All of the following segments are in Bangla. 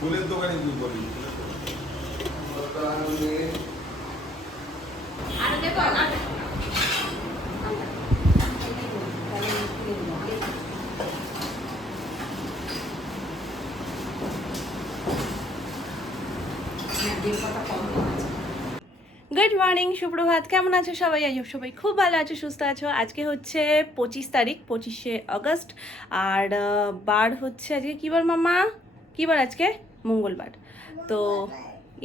ফুলের দোকানে দুধ বলি গুড মর্নিং, সুপ্রভাত। কেমন আছো সবাই? সবাই খুব ভালো আছো, সুস্থ আছো। আজকে হচ্ছে 25 তারিখ, 25শে আগস্ট। আর বার হচ্ছে আজকে কী বার মামা? কী বার আজকে? মঙ্গলবার। তো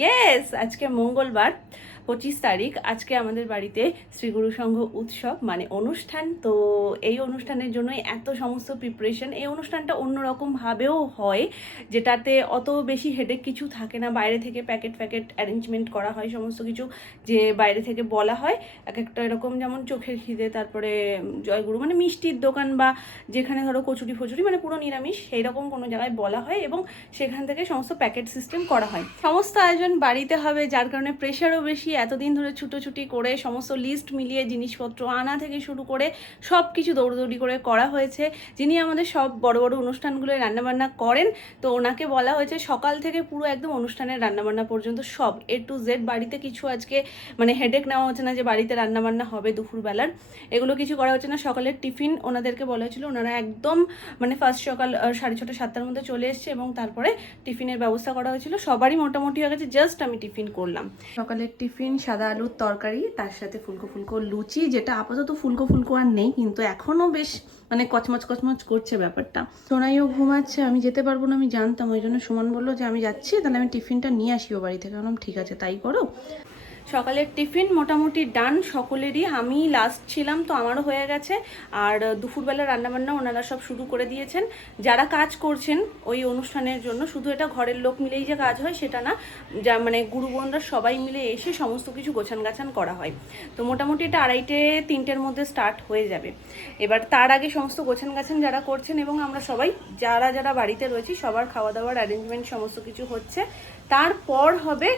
ইয়েস, আজকে মঙ্গলবার 25 তারিখ। আজকে আমাদের বাড়িতে শ্রী গুরু সংঘ উৎসব মানে অনুষ্ঠান। তো এই অনুষ্ঠানের জন্যই এত সমস্ত প্রিপারেশন। এই অনুষ্ঠানটা অন্যরকমভাবেও হয়, যেটাতে অত বেশি হেডেক কিছু থাকে না। বাইরে থেকে প্যাকেট অ্যারেঞ্জমেন্ট করা হয় সমস্ত কিছু, যে বাইরে থেকে বলা হয় এক একটা এরকম, যেমন চোখের খিদে, তারপরে জয়গুরু মানে মিষ্টির দোকান, বা যেখানে ধরো কচুরি ফচুরি মানে পুরো নিরামিষ, সেই রকম কোনো জায়গায় বলা হয় এবং সেখান থেকে সমস্ত প্যাকেট সিস্টেম করা হয়। সমস্ত আয়োজন বাড়িতে হবে, যার কারণে প্রেশারও বেশি। এতদিন ধরে ছুটোছুটি করে সমস্ত লিস্ট মিলিয়ে জিনিসপত্র আনা থেকে শুরু করে সব কিছু দৌড়দৌড়ি করে করা হয়েছে। যিনি আমাদের সব বড় বড় অনুষ্ঠানগুলো রান্নাবান্না করেন, তো ওনাকে বলা হয়েছে সকাল থেকে পুরো একদম অনুষ্ঠানের রান্নাবান্না পর্যন্ত সব A to Z। বাড়িতে কিছু আজকে মানে হেডেক নেওয়া হচ্ছে না যে বাড়িতে রান্নাবান্না হবে দুপুরবেলার, এগুলো কিছু করা হচ্ছে না। সকালের টিফিন ওনাদেরকে বলা হয়েছিল, ওনারা একদম মানে ফার্স্ট সকাল 6:30 7টার মধ্যে চলে এসছে এবং তারপরে টিফিনের ব্যবস্থা করা হয়েছিল। সবারই মোটামুটি হয়ে গেছে, জাস্ট আমি টিফিন করলাম। সকালের টিফিন সাদা আলুর তরকারি, তার সাথে ফুলকো ফুলকো লুচি, যেটা আপাতত ফুলকো ফুলকো আর নেই, কিন্তু এখনও বেশ মানে কচমচ করছে ব্যাপারটা। সোনাইও ঘুমাচ্ছে, আমি যেতে পারবো না আমি জানতাম, ওই জন্য সুমন বললো যে আমি যাচ্ছি, তাহলে আমি টিফিনটা নিয়ে আসি ও বাড়ি থেকে। বললাম ঠিক আছে, তাই করো। সকালের টিফিন মোটামুটি ডান সকলেরই, আমি লাস্ট ছিলাম তো আমারও হয়ে গেছে। আর দুপুরবেলা রান্নাবান্না ওনারা সব শুরু করে দিয়েছেন। যারা কাজ করছেন ওই অনুষ্ঠানের জন্য, শুধু এটা ঘরের লোক মিলেই যে কাজ হয় সেটা না, যা মানে গুরু বোনরা সবাই মিলে এসে সমস্ত কিছু গোছান গাছান করা হয়। তো মোটামুটি এটা 2:30 3টের মধ্যে স্টার্ট হয়ে যাবে। এবার তার আগে সমস্ত গোছান গাছান যারা করছেন এবং আমরা সবাই যারা বাড়িতে রয়েছি সবার খাওয়া দাওয়ার অ্যারেঞ্জমেন্ট সমস্ত কিছু হচ্ছে। তারপর হবে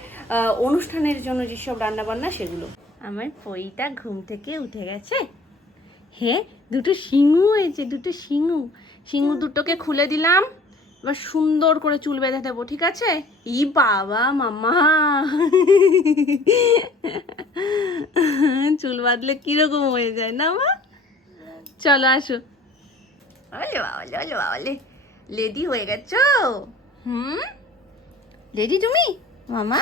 অনুষ্ঠানের জন্য যেসব রান্নাবান্না সেগুলো। আমার পইটা ঘুম থেকে উঠে গেছে। হ্যাঁ, দুটো শিঙু হয়েছে, দুটো শিঙু দুটোকে খুলে দিলাম। এবার সুন্দর করে চুল বেঁধে দেবো, ঠিক আছে? ই বাবা মামা, চুল বাঁধলে কিরকম হয়ে যায় না মা? চলো আসো। বাবালে লেডি হয়ে গেছো। রেডি তুমি মামা?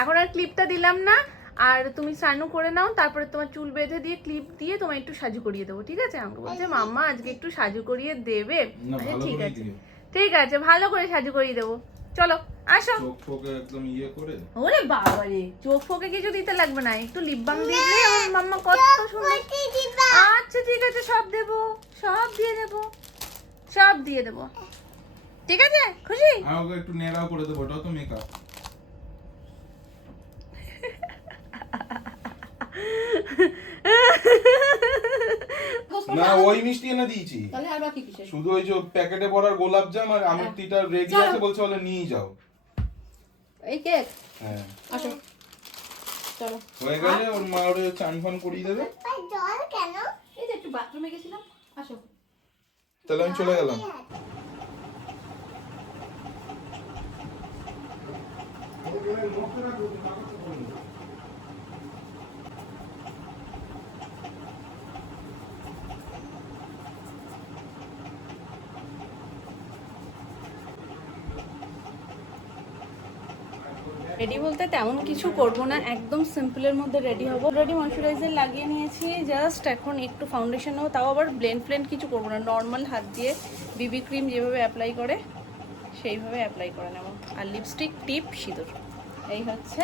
এখন আর ক্লিপটা দিলাম না, আর তুমি স্নানও করে নাও, তারপরে তোমার চুল বেঁধে দিয়ে ক্লিপ দিয়ে তোমার একটু সাজু করিয়ে দেবো, ঠিক আছে? আমাকে বলছে মাম্মা আজকে একটু সাজু করিয়ে দেবে। ঠিক আছে ঠিক আছে, ভালো করে সাজু করিয়ে দেবো। চলো আসো। চোখ ফোকে একদম ইয়ে করে। ওরে বাবা রে, চোখ ফোকে কিছু দিতে লাগবে না, একটু লিপ বাম দিয়ে দিলে আমার মাম্মা কত সুন্দর। আচ্ছা ঠিক আছে, সব দেবো, সব দিয়ে দেবো, সব দিয়ে দেবো, ঠিক আছে? খুশি? আমাকে একটু নেড়াও করে দেবো, ওটাও তো মেকআপ। না ওই মিষ্টি এনে দিয়েছি, তাহলে আর বাকি কিসের? শুধু ওই যে প্যাকেটে ভরা গোলাপ জাম আর আমিরটিটা রেডি আছে, বলছে বলে নিয়ে যাও। এই কেক? হ্যাঁ আসো চলো। হয়ে গেলে ওর মা ওরে চান ফান করিয়ে দেবে। জল কেন? এই যে একটু বাথরুমে গেছিলাম, আসো। তাহলে আমি চলে গেলাম। রেডি বলতে তেমন কিছু করব না, একদম সিম্পলের মধ্যে রেডি হব। অলরেডি ময়শ্চারাইজার লাগিয়ে নিয়েছি, জাস্ট এখন একটু ফাউন্ডেশন নেবো, তাও আবার ব্লেন্ড কিছু করবো না, নর্মাল হাত দিয়ে বিবি ক্রিম যেভাবে অ্যাপ্লাই করে সেইভাবে অ্যাপ্লাই করে নেব। আর লিপস্টিক, টিপ, সিঁদুর, এই হচ্ছে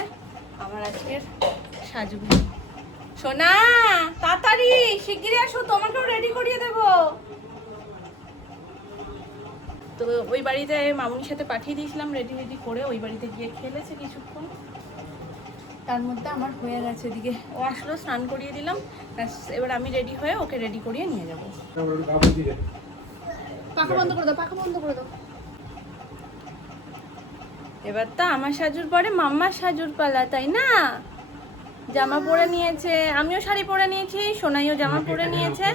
আমার আজকের সাজুগুলো। সোনা তাড়াতাড়ি শিগগিরই আসো, তোমাকেও রেডি করিয়ে দেবো। তো ওই বাড়িতে মামুনির সাথে পাঠিয়ে দিয়েছিলাম রেডি করে, ওই বাড়িতে গিয়ে খেলেছে কিছুক্ষণ, তার মধ্যে আমার হয়ে গেছে। এদিকে ও আসলো, স্নান করিয়ে দিলাম, এবার আমি রেডি হয়ে ওকে রেডি করিয়ে নিয়ে যাবো। পাখা বন্ধ করে দাও, পাখা বন্ধ করে দাও। এবার তো আমার সাজুর পরে মাম্মার সাজুর পালা, তাই না? জামা পরে নিয়েছে, আমিও শাড়ি পরে নিয়েছি, সোনাইও জামা পরে নিয়েছে।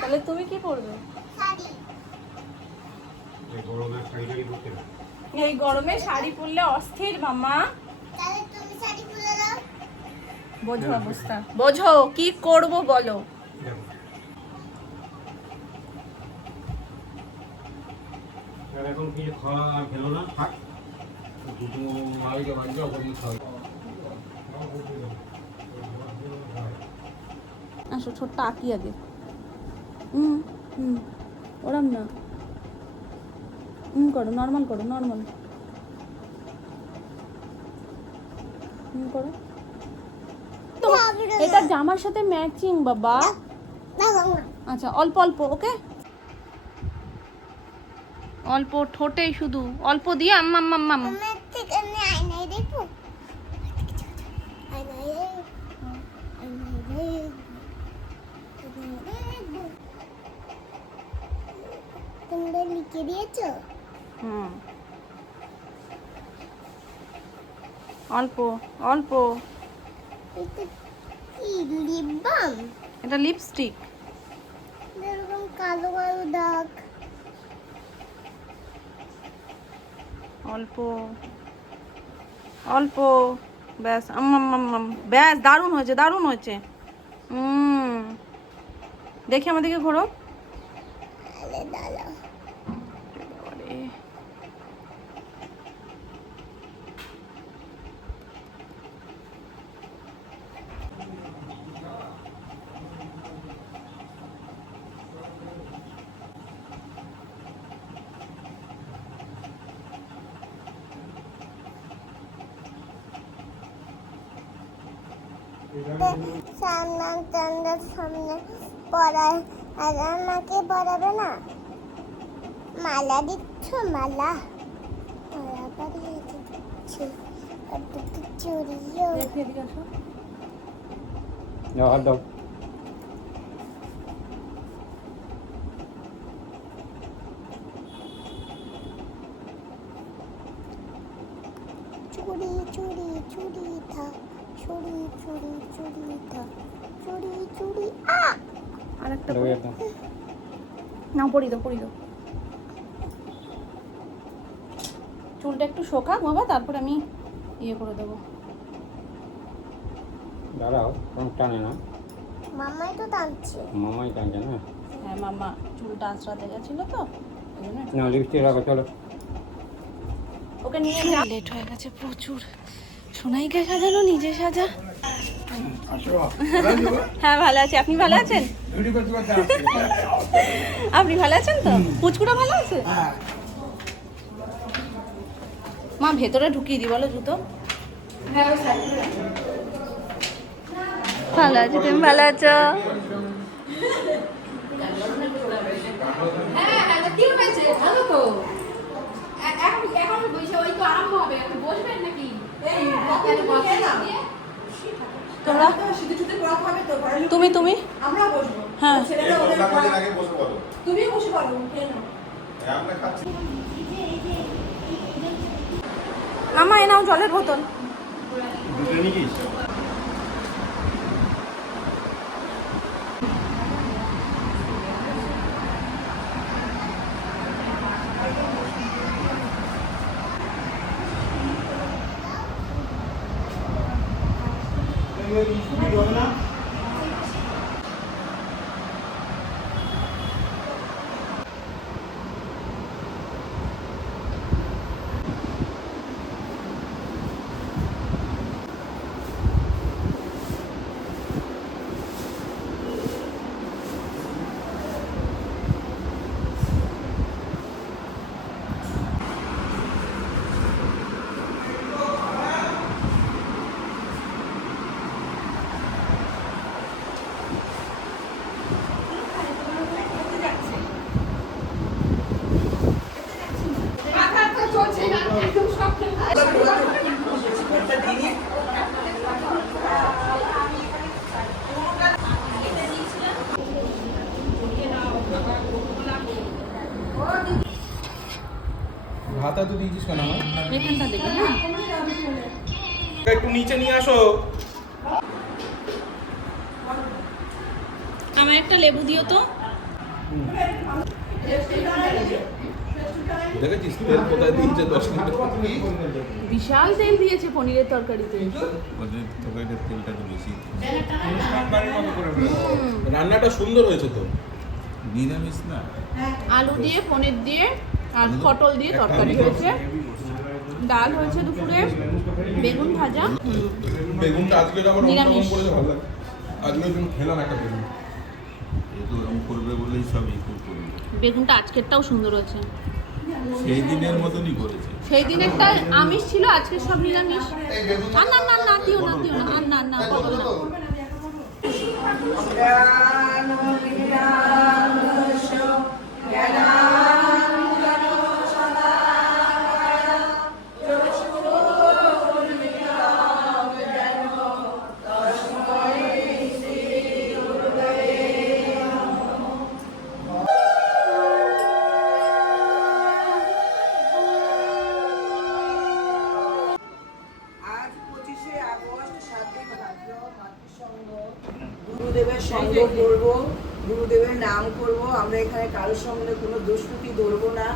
তাহলে তুমি কি পরবে? এই গরমে শাড়ি পরলে অস্থির মাম্মা। বোঝো অবস্থা, বোঝো কি করব বলো। এখন কিছু খাওয়া আর খেলো না, থাক দুটো মালিকে বাড়িতে ওখানে খাওয়া। আসো ছোট্ট আঁকি আগে। হুম হুম, ওরম না, করো নর্মাল, করো নর্মাল, করো। এটা জামার সাথে ম্যাচিং বাবা। আচ্ছা অল্প অল্প, ওকে, অল্প ঠোঁটে শুধু অল্প দিয়ে আম্মা আম্মা আম্মা। তোমরা লিখে দিয়েছো? হুম, অল্প অল্প। এটা কি লিপ বাম? এটা লিপস্টিক। এরকম কালো কালো দাগ। অল্প অল্প, ব্যাস ব্যাস, দারুণ হয়েছে দারুণ হয়েছে। দেখি আমাদেরকে ঘোরো। আরে দাঁড়াও, বাবারে। সামনে সামনে পড়ায়, আর আমাকে পড়াবে না? মালা দিচ্ছ? মালা মালা পরিয়ে দিচ্ছি, আর দুটো চুড়িও। দাও হাত দাও। চুড়ি চুড়ি চুড়ি থাক, চুড়ি চুড়ি চুড়ি থাক, চুড়ি চুড়ি। আর একটা দাও এটা। না, পরি দাও পরি দাও। চুলটা একটু শোকাক বাবা, তারপর আমি ইয়ে করে দেবো। দাঁড়াও, কোনো টানে না। মামাই তো টানছে। মামাই টানছে না? হ্যাঁ মাম্মা চুলটা আঁচড়াতে গেছিল তো ওই জন্য না লিপস্টিক রাখো, চলো। ওকে নিয়ে যা। লেট হয়ে গেছে প্রচুর। সোনাইকে সাজানো, নিজে সাজা। হ্যাঁ ভালো আছি, আপনি ভালো আছেন? আপনি ভালো আছেন তো? পুচকুটা ভালো আছে? মা ভেতরে ঢুকিয়ে দিই বলো জুতো। ভালো আছি, তুমি ভালো আছো? কি হয়েছে? ভালো তো। এখন ওই তো আরম্ভ হবে, এখন বসবেন নাকি? তোমরা তুমি তুমি আমরা বসবো। হ্যাঁ তুমি বসে পড়ো। মামা এ নাও জলের বোতল। দিয়েছিস কেন আমার? এখানটা দেখো। হ্যাঁ একটু নিচে নিয়ে আসো। আমার একটা লেবু দিও তো। দেখেছিস তেল কোথায় দিয়েছে 10 লিটার? বিশাল তেল দিয়েছে পনিরের তরকারিতে। ওদের তরকারিতে তেলটা একটু বেশি। রান্নাটা সুন্দর হয়েছে তো। নিরামিষ না, আলু দিয়ে পনির দিয়ে আর পটল দিয়ে তরকারি হয়েছে, ডাল হয়েছে দুপুরে, বেগুন ভাজা। বেগুনটা আজকে আবার নিরামিষ। অন্যরকম করেছে, ভালো লাগে। আজকে ওই জন্য খেলাম একটা বেগুন। যেহেতু ওরকম করবে বলেই সব ইকুল করবে। বেগুনটা আজকেরটাও সুন্দর হয়েছে। সেই দিনের মতনই করেছে। সেই দিনেরটা আমিষ ছিল, আজকে সব নিরামিষ। আর না না না দিও না, দিও না, আর না না পটল না। আজ 25শে আগস্ট সাতই ভাদ্র মাতৃসংঘ গুরুদেবের সঙ্গ করব, গুরুদেবের নাম করব। আমরা এখানে কারোর সঙ্গে কোনো দুষ্কৃতি ধরবো না।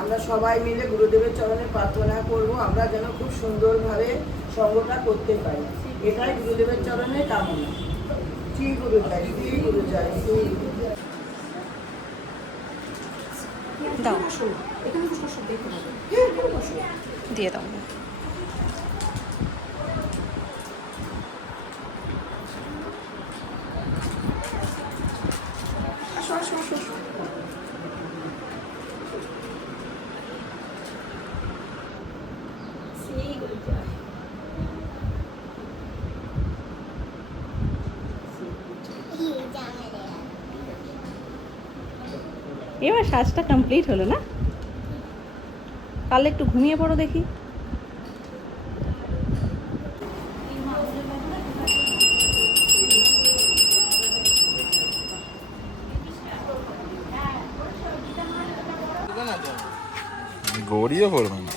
আমরা সবাই মিলে গুরুদেবের চরণে প্রার্থনা করব, আমরা যেন খুব সুন্দরভাবে সঙ্গটা করতে পারি। এটাই গুরুদেবের চরণে কামনা। শ্রী গুরু জয়, শ্রী গুরু জয়, শ্রী গুরু জয়। দাও, এখানে বসে বসে দেখতে হবে। দিয়ে দাও। আসো আসো আসো আসো। শ্রী গুরু জয়। এবার সাজটা কমপ্লিট হলো না? কাল একটু ঘুমিয়ে পড়ো দেখি। গড়িয়ে পড়বে না,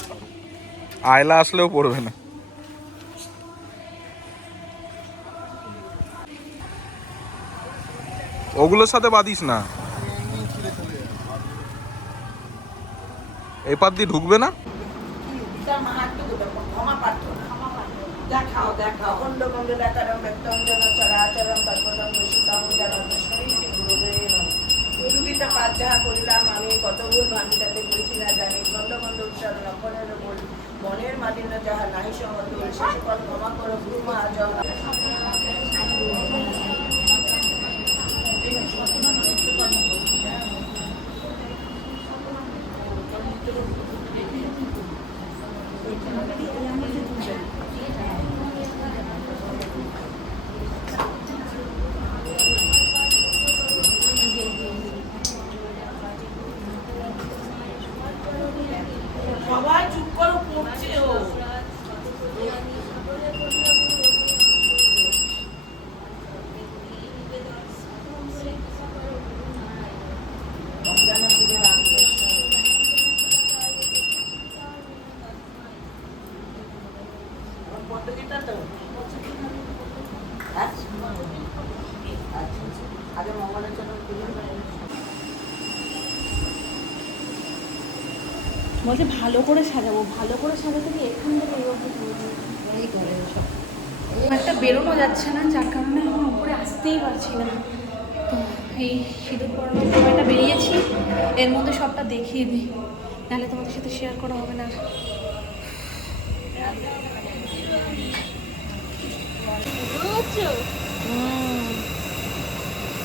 আয়লা আসলেও পড়বে না। ওগুলোর সাথে বাঁধিস না, এই পাত দিয়ে ঢুকবে না। গীতার মাহাত্ম্য দুটো ক্ষমা প্রার্থনা। দেখাও দেখাও খণ্ড খণ্ড দেখারম ব্যক্তম জন চরাচরম তৎপদম দোষিতম জনদর্শনী শ্রী গুরুবে নমঃ। গুরুগীতা পাঠ যাহা করিলাম আমি, কত ভুল ভ্রান্তিটাতে করেছি না জানি। খণ্ড খণ্ড উচ্চারণ অক্ষরের বল মনের মালিন্য যাহা নাহি সমতুল, সে সকল ক্ষমা করো গুরু মহাজন। সবাই চুপ করো, পড়ছে ও। পদ্ধতিটা তো আগে মঙ্গলের জন্য বলছে ভালো করে সাজাবো, ভালো করে সাজাতে গিয়ে এখান থেকে এই করে সব একটা বেরোনো যাচ্ছে না, যার কারণে এখন উপরে আসতেই পারছি না। তো এই সিঁদুর পরানোর সময়টা বেরিয়েছি, এর মধ্যে সবটা দেখিয়ে দিই, নাহলে তোমাদের সাথে শেয়ার করা হবে না।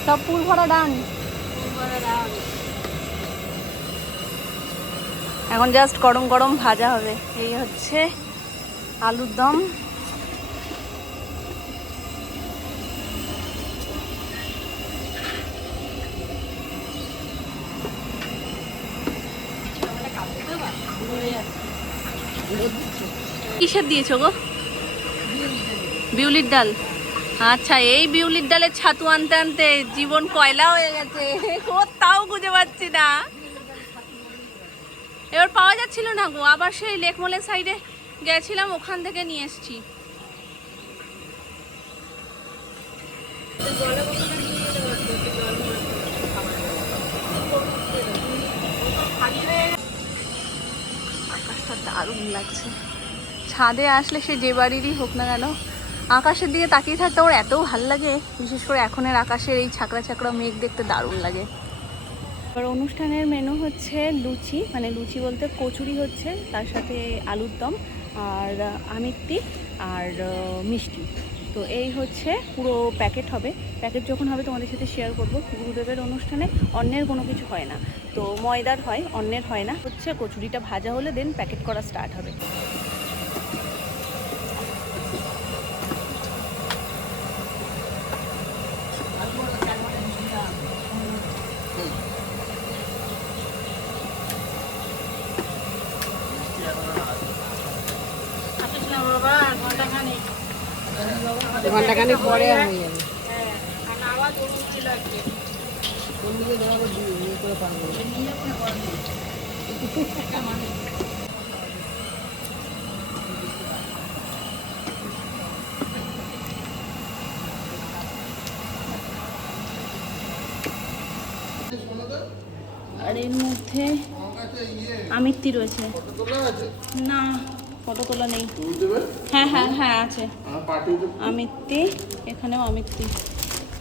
সব ফুল ভরা ডান, এখন জাস্ট গরম গরম ভাজা হবে। এই হচ্ছে আলুর দম। কিসের দিয়েছো গো? বিউলির ডাল। আচ্ছা, এই বিউলির ডালের ছাতু আনতে আনতে জীবন কয়লা হয়ে গেছে, কোথাও খুঁজে পাচ্ছি না। এবার পাওয়া যাচ্ছিল না গো, আবার সেই লেকমলের সাইডে গেছিলাম, ওখান থেকে নিয়ে এসেছি। আকাশটা দারুণ লাগছে। ছাদে আসলে সে যে বাড়িরই হোক না কেন, আকাশের দিকে তাকিয়ে থাকতে আমার এত ভালো লাগে। বিশেষ করে এখনের আকাশের এই ছাকড়া ছাকড়া মেঘ দেখতে দারুণ লাগে। এবার অনুষ্ঠানের মেনু হচ্ছে লুচি, মানে লুচি বলতে কচুরি হচ্ছে, তার সাথে আলুর দম আর আমিত্তি আর মিষ্টি। তো এই হচ্ছে পুরো প্যাকেট হবে। প্যাকেট যখন হবে তোমাদের সাথে শেয়ার করব। গুরুদেবের অনুষ্ঠানে অন্যের কোনো কিছু হয় না, তো ময়দার হয়, অন্যের হয় না। হচ্ছে কচুরিটা ভাজা হলে দেন প্যাকেট করা স্টার্ট হবে। ঘন্টাখানেক পরে হয়ে যাবে। আর এর মধ্যে আমিত্তি রয়েছে না, ফটো তোলা নেই। হ্যাঁ হ্যাঁ হ্যাঁ আছে আমিত্তি, এখানেও আমিত্তি।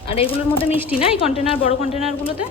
আর এগুলোর মধ্যে মিষ্টি না, এই কন্টেনার, বড় কন্টেনারগুলোতে।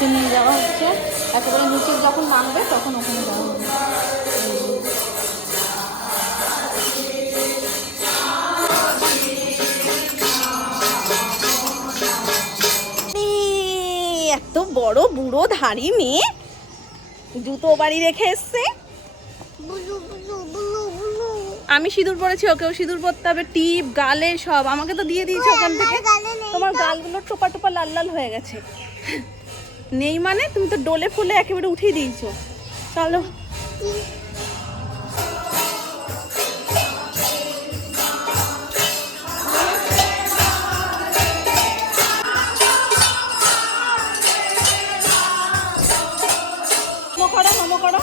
নিচে নিয়ে যাওয়া হচ্ছে, একেবারে নিচে যখন নামবে তখন ওখানে যাওয়া হবে। এত বড় বুড়ো ধাড়ি মেয়ে জুতো বাড়ি রেখে এসছে। বুলু বুলু বুলু বুলু আমি সিঁদুর পরেছি, ওকেও সিঁদুর পরতে হবে, টিপ গালে সব আমাকে তো দিয়ে দিয়েছে ওখান থেকে। গালে নেই তোমার গালগুলো টোপা টোপা লাল লাল হয়ে গেছে। নেই মানে তুমি তো ডোলে ফুলে একেবারে উঠিয়ে দিয়েছো। চলো নমো করো, নমো করো।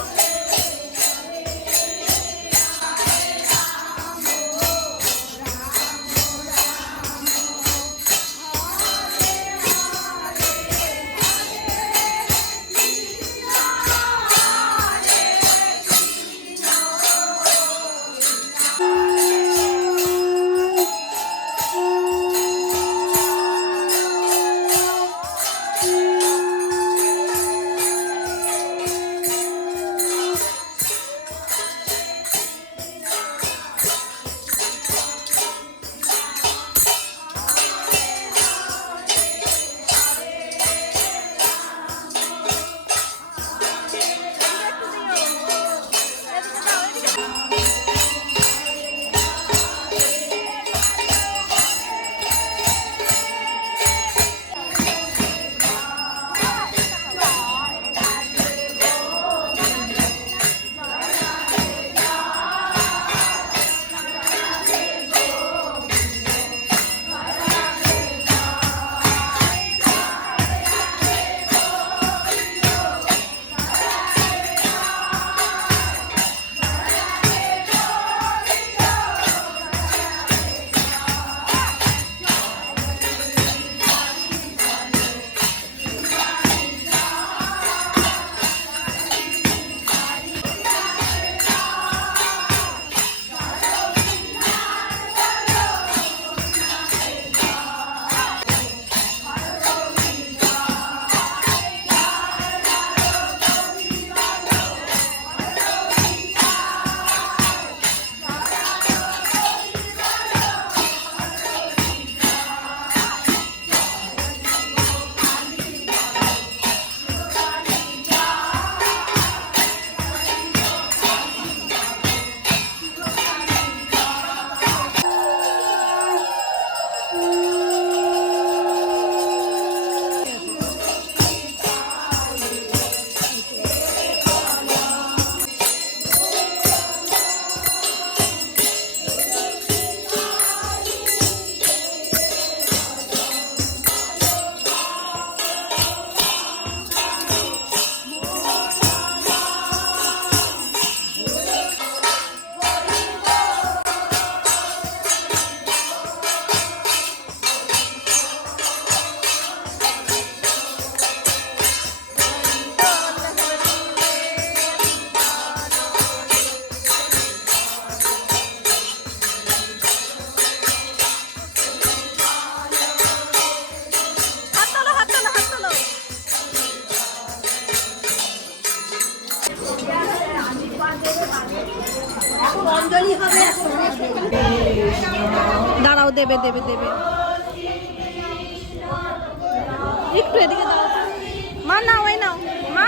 দাঁড়াও, দেবে দেবে দেবে, একটু এদিকে দাঁড়াও। মা নাও, এই নাও মা।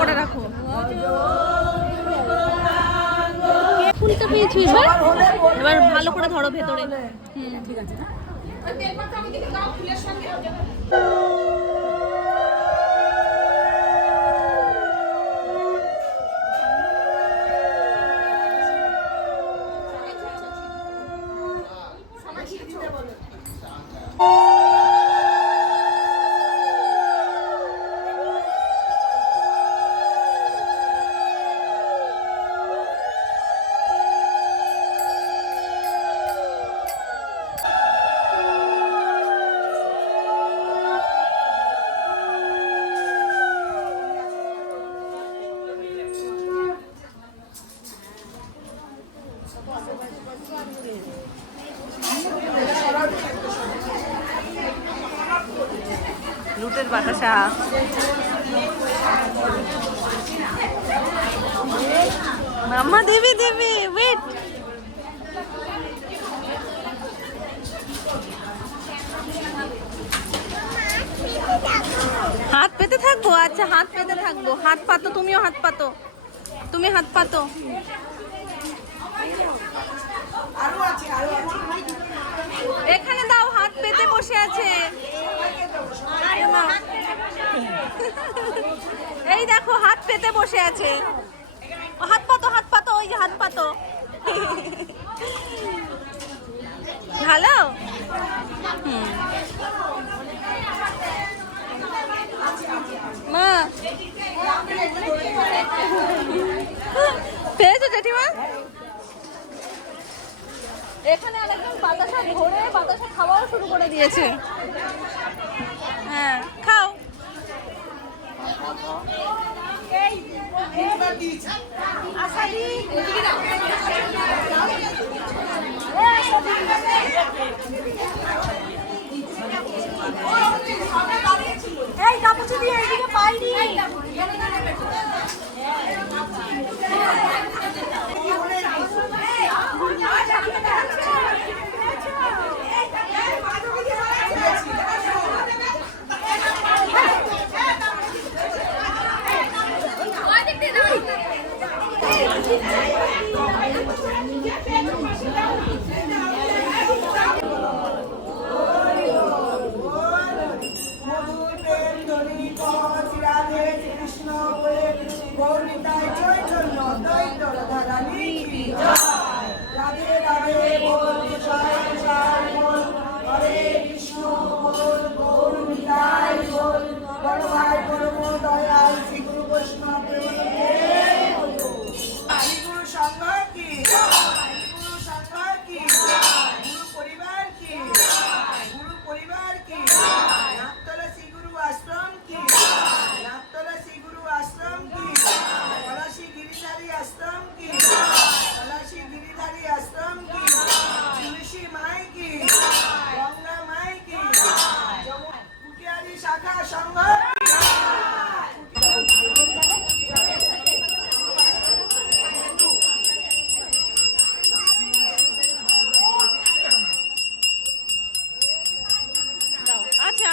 করে রাখো, খুলতে পেয়েছিস এবার ভালো করে ধরো ভেতরে। ঠিক আছে না? লুটের বাতাসা। মাম্মা দেবে দেবে, ওয়েট। হাত পেতে থাকবো? আচ্ছা হাত পেতে থাকবো। হাত পাতো, তুমিও হাত পাতো, তুমি হাত পাতো। এখানে দাও, হাত পেতে বসে আছে। এই দেখো হাত পেতে বসে আছে। হাত পাতো, হাত পাতো, ওই যে হাত পাতো। ভালো। মা পেয়েছো জেঠিমা? এখানে আরেকজন বাতাসা ধরে বাতাসা খাওয়াও শুরু করে দিয়েছে। হ্যাঁ খাও। এই কাপুচি দিয়ে এদিকে পাইনি।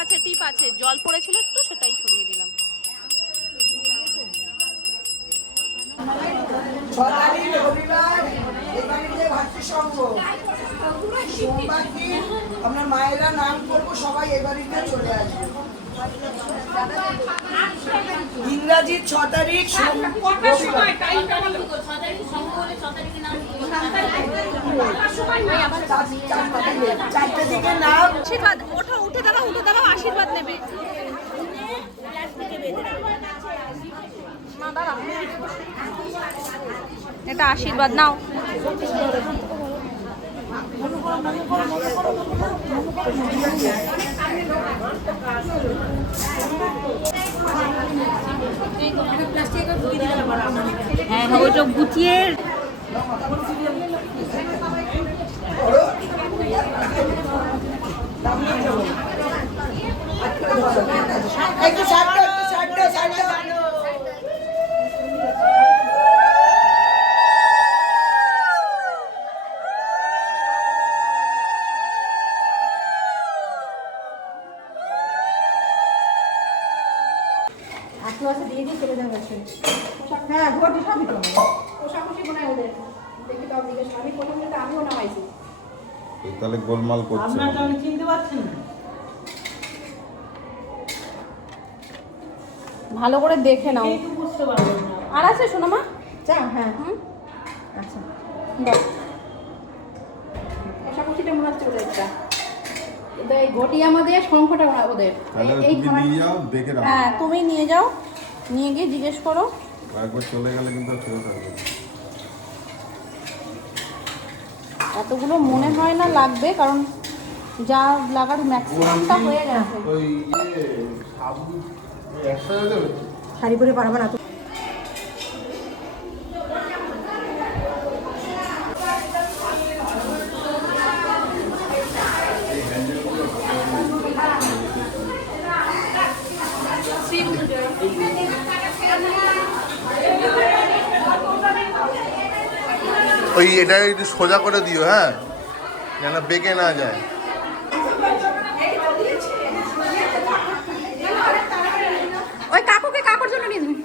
আছে টিপ আছে, জল পড়েছিল একটু, সেটাই সরিয়ে দিলাম। আমরা মায়েরা নাম করবো, সবাই এ বাড়িতে চলে আসবে। ইংরাজির 6 তারিখ চারটে থেকে নাম। আশীর্বাদ ওঠো, উঠে দাঁড়াও, উঠে দাঁড়াও, আশীর্বাদ নেবে। এটা আশীর্বাদ নাও। হ্যাঁ ওইটা গুছিয়ে একটু ছাড়তে, একটু ছাড়তে, ছাড়তে। হ্যাঁ ঘটি সবই তো তাহলে গোলমাল করছে। ভালো করে দেখে নাও। আর আছে শোনো মা চা? হ্যাঁ আচ্ছা দাও। কষাকষিটা মনে হচ্ছে ওদের একটা এই ঘটি আমাদের, শঙ্খটা ওদের। তাহলে এই তুমি নিয়ে যাও, দেখে রাখো। হ্যাঁ তুমি নিয়ে যাও, নিয়ে গিয়ে জিজ্ঞেস করো। একবার চলে গেলে কিন্তু আর ফেরত আসবে না। এতগুলো মনে হয় না লাগবে, কারণ যা লাগার ম্যাক্সিমামটা হয়ে গেছে। ওই সাবু একসাথে দেবে। শাড়ি পরে পারবে না তো। ওই এটা একটু সোজা করে দিও, হ্যাঁ, যেন বেঁকে না যায়। ওই কাকুকে কাকুর জন্য নিয়ে যাবেন।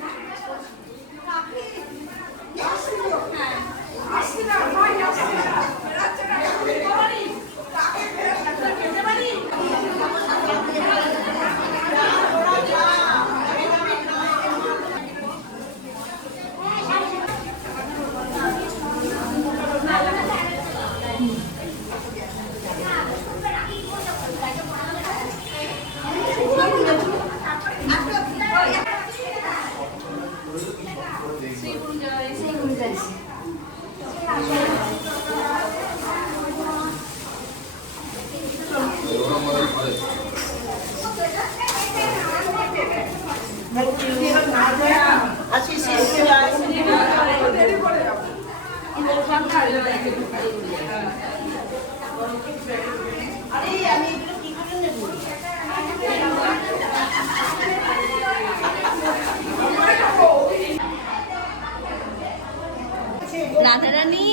রাধারানী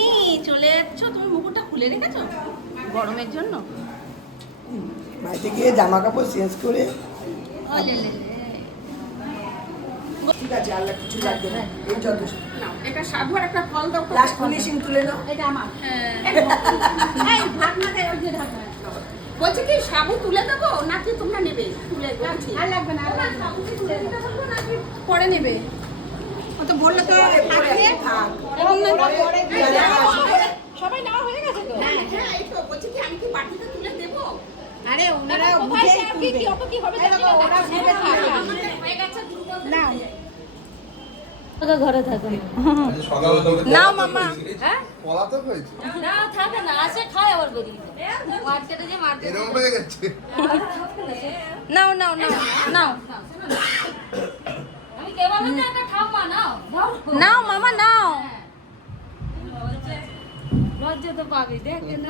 চলে যাচ্ছ, তুমি মুকুটটা খুলে রেখেছো গরমের জন্য? বাড়িতে গিয়ে জামা কাপড় চেঞ্জ করে। ও লে লে লে। ঠিক আছে, আল্লাহ কিছু লাগবে না, এই যথেষ্ট। এটা সাধু আর একটা ফল দাও। লাস্ট ফিনিশিং তুলে নাও। এটা আমার। এই ঢাকনা দে, ওই যে ঢাকনা। বলছে কি সাবু তুলে দেবো নাকি তোমরা নেবে? তুলে বলছি। আর লাগবে না, আর লাগবে না। সাবু তুলে দিতে বলবো নাকি পরে নেবে? ও তো বললো তো থাকবে। থাক। সবাই নেওয়া হয়ে গেছে তো? হ্যাঁ, এই তো বলছি কি আমি কি বাটিতে তুলে দেবো? আরে ওনারা বুঝেই তুলবে। কি অত কি হবে জানি না। ওরা নেবে থাক। হয়ে গেছে দুর্বল। নাও। ঘরে থাকুন। সকালে তো নাও মামা। পলাতক হয়েছে, না থাকে না, আসে খায় আবার বেরিয়ে মার্কেটে যে মার্কেটে এরকম হয়ে গেছে। নাও নাও নাও নাও আমি কে বলো যে একটা ঠাম্মা নাও নাও মামা নাও। লজ্জা তো পাবি দেখ